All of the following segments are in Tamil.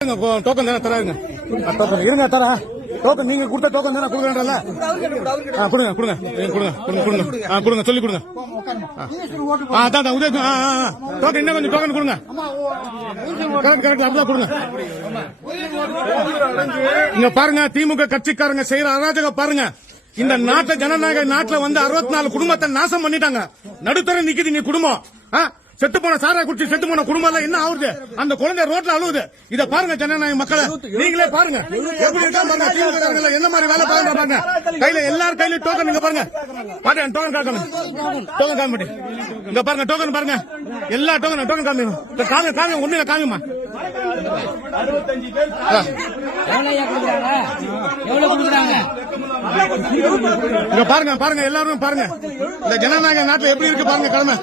டோக்கன் தானே தராங்க டோக்கன் இருங்க தர டோக்கன் நீங்க கொடுத்த டோக்கன் தானே கொடுக்குறேன்ல ஆ கொடுங்க கொடுங்க. ஏ, கொடுங்க கொடுங்க கொடுங்க. ஆ கொடுங்க சொல்லி கொடுங்க. ஆ. ஆ அதான் ஆ ஆ, ஆ. டோக்கன் இன்னும் கொஞ்சம் டோக்கன் கொடுங்க. கரெக்ட் கரெக்ட் அப்படிதான் கொடுங்க. இங்க பாருங்க திமுக கட்சிக்காரங்க செய்யற அராஜகம் பாருங்க. இந்த நாட்டை ஜனநாயக நாட்டுல வந்து அறுபத்தி நாலு குடும்பத்தை நாசம் பண்ணிட்டாங்க. நடுத்தர நிக்குது நீ குடும்பம். ஆ? செத்து போன சாரா குடிச்சு செத்து போன குடும்பம் எல்லாம் என்ன ஆகுது அந்த குழந்தை ரோட்ல அழுவுது. இத பாருங்க ஜனநாயக மக்களை. நீங்களே பாருங்க. என்ன மாதிரி வேலை பாருங்க பாருங்க. கையில எல்லார் கையில டோக்கன் இங்க பாருங்க. பாருங்க டோக்கன் காக்கணும் டோக்கன் காமிட்டு இங்க பாருங்க டோக்கன் பாருங்க. எல்லா டோக்கன் டோக்கன் காமிங்க. காமி காமி ஒண்ணு காமிமா எவ்வளவு கொடுக்குறாங்க? எவ்வளவு கொடுக்குறாங்க? இங்க பாருங்க பாருங்க எல்லாரும் பாருங்க. இந்த ஜனநாயக நாட்டுல எப்படி இருக்கு பாருங்க கிழமை.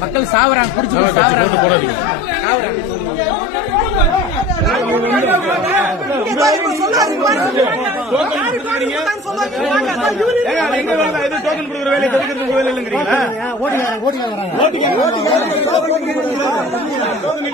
மக்கள் சாவறாங்க குடிச்சு சாவறாங்க போடாதீங்க. வேலை இல்லைங்கிறீங்களா